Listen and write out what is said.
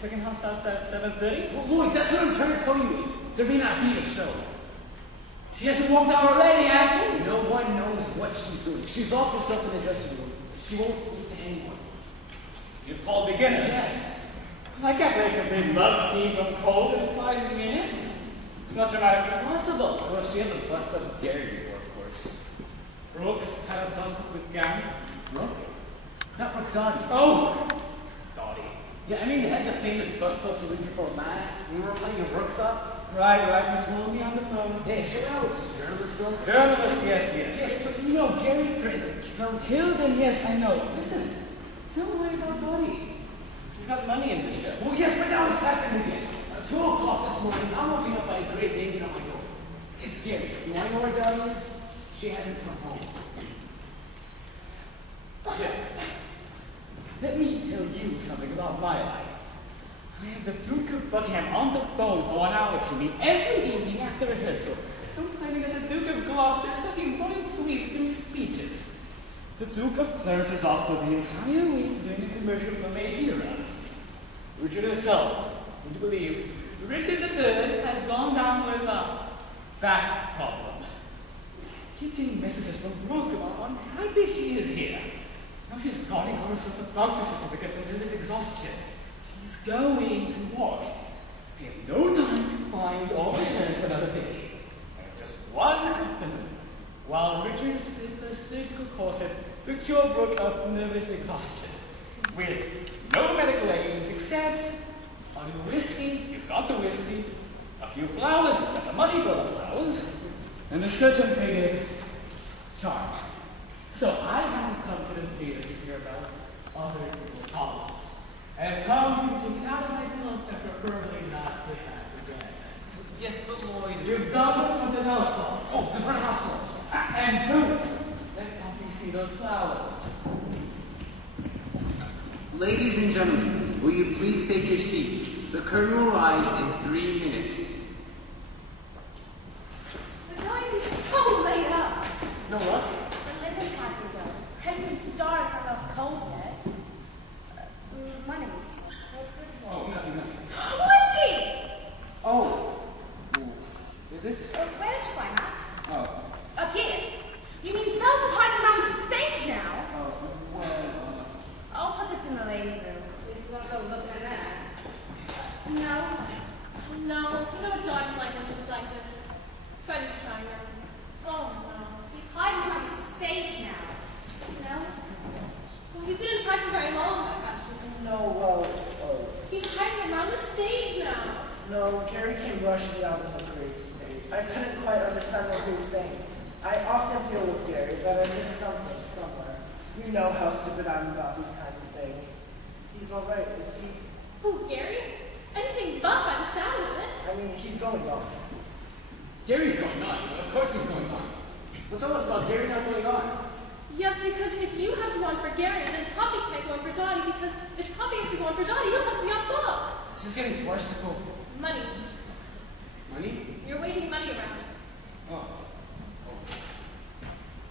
Second house starts at 7:30? Well, Lloyd, that's what I'm trying to tell you. There may not be a show. She hasn't walked out already, has she? No one knows what she's doing. She's locked herself in the dressing room. She won't speak to anyone. You've called beginners? Yes. I can't make a big love scene from cold in 5 minutes. It's not dramatically possible. Well, she had a bust up with Gary before, of course. Brooks had a bust up with Gary. Brooke? Not Brooke Dottie. Oh! Dottie. Yeah, I mean, they had the famous bust up the week before last. We were playing your Brooks up. Right, you told me on the phone. Hey, show me out with this journalist, Bill. Journalist, yes. Yes, but you know, Gary threatened to kill him. Kill them, yes, I know. Listen, don't worry about Dottie. She's got money in this show. Well, yes, but now it's happened again. 2 o'clock this morning, I'm woken up by a great banging on my door. It's Gary. You want to know where Dottie is? She hasn't come home. Jim, let me tell you something about my life. I have the Duke of Buckingham on the phone for 1 hour to me every evening after rehearsal, complaining that the Duke of Gloucester is sucking point sweets through his speeches. The Duke of Clarence is off for the entire week doing a commercial for Madeira. Richard himself, would you believe, Richard III has gone down with a back problem. I keep getting messages from Brooke about how unhappy she is here. Now she's calling herself a doctor's certificate for nervous exhaustion. She's going to walk. We have no time to find or rehearse another day. I have just one afternoon, while Richard's fit a surgical corset to cure Brooke of nervous exhaustion. With no medical aids except a little whiskey, you've got the whiskey, a few flowers, you've got the money for the flowers, and a certain figure charm. So I haven't come to the theater to hear about other people's problems. I have come to take it out of myself and preferably not put that again. Yes, but Lloyd... You've done the front of house calls. Oh, the front of house calls. And don't let LBC see those flowers. Ladies and gentlemen, will you please take your seats? The curtain will rise in 3 minutes. We're going to be so laid up. You know what? Linda's happy though. Hasn't been starved from those coals yet. Money. What's this one? Oh, nothing. Whiskey! Oh. Is it? Where did you find that? Oh. Up here. You mean cells are hiding around the stage now? I'll put this in the ladies' room. We just won't go looking in there. No. You know what Dawn's like when she's like this. Freddy's trying her. Oh no. He's hiding around the stage now. No? Well, he didn't try for very long, but conscious. No, well, He's hiding around the stage now. no, Gary came rushing out in a great state. I couldn't quite understand what he was saying. I often feel with Gary that I missed something somewhere. You know how stupid I'm about these kinds of things. He's alright, is he? Who, Gary? Anything but by the sound of it. I mean, he's going on. Gary's going on. Of course he's going on. Well, tell us about Gary not going on. Yes, because if you have to go on for Gary, then Poppy can't go on for Dottie, because if Poppy is to go on for Dottie, you'll have to be on book. She's getting forced to go. Money. Money?